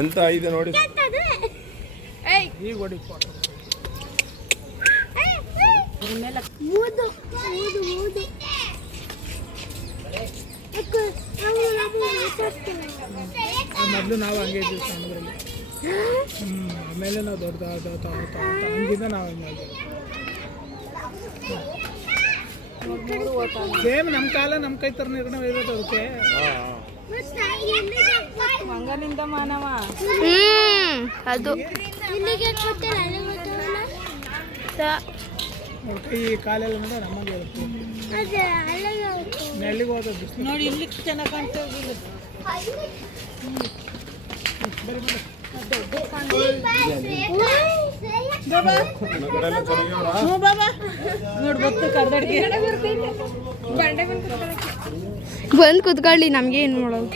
ಎಂತ ಇದೆ ನೋಡಿ. ಈಗ ಹೊಡಿ ಫೋಟೋ. ಮೊದಲು ನಾವು ಹಂಗೆ ಇದ್ದೀವಿ ಸಣ್ಣದ್ರಲ್ಲಿ. ಆಮೇಲೆ ನಾವು ದೊಡ್ಡ ಹಂಗಿಂದ ನಾವು ಹಂಗೆ ಸೇಮ್ ನಮ್ಮ ಕಾಲ ನಮ್ಮ ಕೈ ಥರ ನಿರ್ಣಯ ಇರೋದು ಅದಕ್ಕೆ ಮಂಗನಿಂದ ಮಾನವ ಅದು ಈ ಕಾಲೆಲ್ಲ ನೋಡಿ ನಮಗೆ ನೆಲ್ಲಿಗೆ ಹೋದ ನೋಡಿ ಇಲ್ಲಿ ಚೆನ್ನಾಗಿ ಕಾಣ್ತಾ ಬಂದು ಕುತ್ಕೊಳ್ಳಿ, ನಮ್ಗೆ ಏನು ಮಾಡೋದು.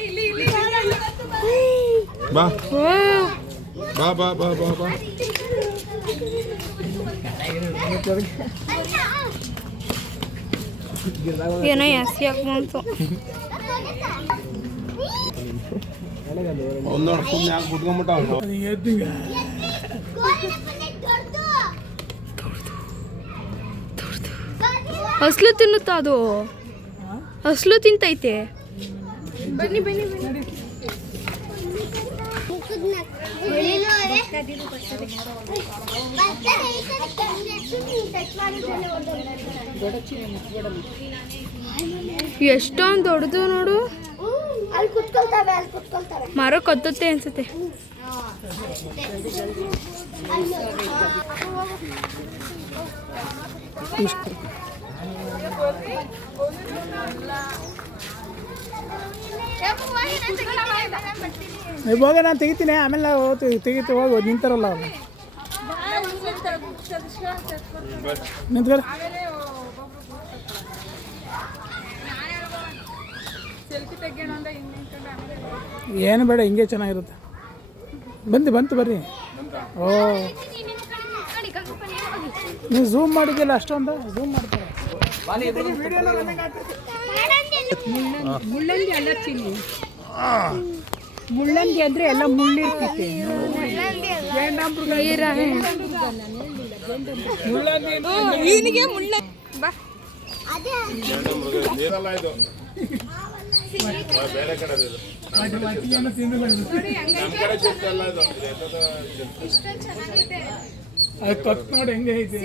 ಬಾ ಬಾ ಬಾ ಬಾ ಬಾ ಬಾ. ಏನೋ ಜಾಸ್ತಿ ಆಗ್ಬಂತು. ಒಂದೊಂದು ಸುಮ್ಮನೆ ಯಾಕೆ ಕುತ್ಕೊಂಡ್ಬಿಟ್ಟ ಹಸ್ಲು ತಿನ್ನುತ್ತಾ ಅದು? ಹಸ್ಲು ತಿಂತೈತೆ. ಬನ್ನಿ ಬನ್ನಿ ಬನ್ನಿ. ಎಷ್ಟೊಂದು ದೊಡ್ಡದು ನೋಡು. ಮರ ಕತ್ತುತ್ತೆ ಅನ್ಸುತ್ತೆ. ಇವಾಗ ನಾನು ತೆಗಿತೀನಿ, ಆಮೇಲೆ ತೆಗಿತು ಹೋಗಿ ನಿಂತಾರಲ್ಲ ಅವ್ರು ನಿಂತ್ಕೊಳ್ಳಿ. ಏನು ಬೇಡ, ಹಿಂಗೆ ಚೆನ್ನಾಗಿರುತ್ತೆ. ಬಂತು ಬರ್ರಿ. ಓ ನೀವು ಝೂಮ್ ಮಾಡಿದ್ದಿಲ್ಲ, ಅಷ್ಟೊಂದು ಝೂಮ್ ಮಾಡ್ತಾರೆ. ಮುಳ್ಳಂಗಿ ಅಲ್ಲ ಚಿನ್ನಿ, ಮುಳ್ಳಂಗಿ ಅಂದ್ರೆ ಎಲ್ಲ ಮುಳ್ಳಿರ್ತೈತೆ. ಬೇರೆ ಕಡೆ ನೋಡಿ ಹೆಂಗೆ ಐತೆ.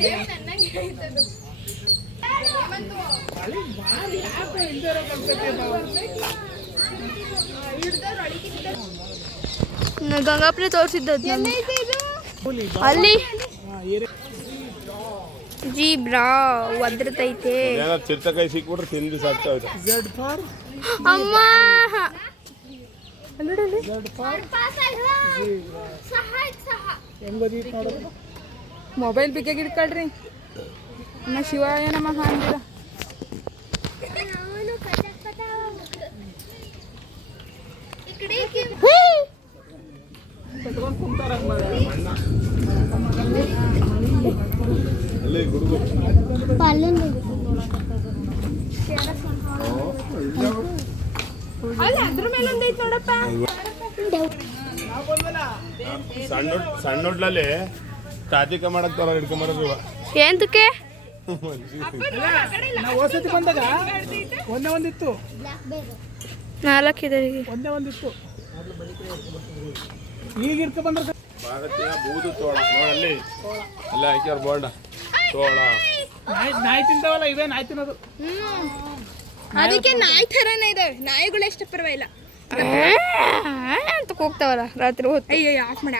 ಗಂಗಾಪುರ ತೋರಿಸಿದ್ದದ್ದು ಅಲ್ಲಿ. ಜೀಬ್ರಾ ಒದ್ರತೈತೆ. ಚಿರ್ತಕಾಯಿ ಸಿಕ್ಬಿಟ್ರೆ ತಿಂದು ಸಾಕ್ತಾ ಇದೆ. ಅಮ್ಮ ಮೊಬೈಲ್ ಬೇಕಾಗಿ ಇಟ್ಕೊಳ್ರಿ. ಇನ್ನ ಶಿವಾಯ ನಮಃ ಅಂದಿರ. ಅದ್ರ ಮೇಲೆ ಒಂದೈತೆ ನೋಡಪ್ಪ. ಸಣ್ಣ ಹೋಟ್ಲಲ್ಲಿ ಟಾತಿಕ ಮಾಡಕ್ ತರ ಹಿಡ್ಕೊಂಬರೋದು. ಎಂತಕ್ಕೆ? ನಾವು ಹೊಸತಿ ಬಂದಾಗ ಒಂದೇ ಒಂದಿತ್ತು, 4 ಇದೆ. ಒಂದೇ ಒಂದಿತ್ತು. ಈಗ ಇರ್ಕ ಬಂದ್ರೆ ಭಾರತೀಯ ಬೂದು ತೋಳ ನೋಡಲ್ಲಿ ಅಲ್ಲ ಹಾಕ್ಯಾರ ಬೋರ್ಡ ತೋಳ. ನಾಯಿ ತಿಂತಾವಲ್ಲ, ಇವೇ ನಾಯಿ ತಿನ್ನೋದು. ಅದಕ್ಕೆ ನಾಯಿ ಥರನೇ ಇದೆ. ನಾಯಿಗಳು ಎಷ್ಟು ಪರವಾಗಿಲ್ಲ ಅಂತ ಕೂಗ್ತಾವಲ್ಲ ರಾತ್ರಿ ಹೊತ್ತು. ಅಯ್ಯೋ ಯಾಕೆ ಮಾಡಿ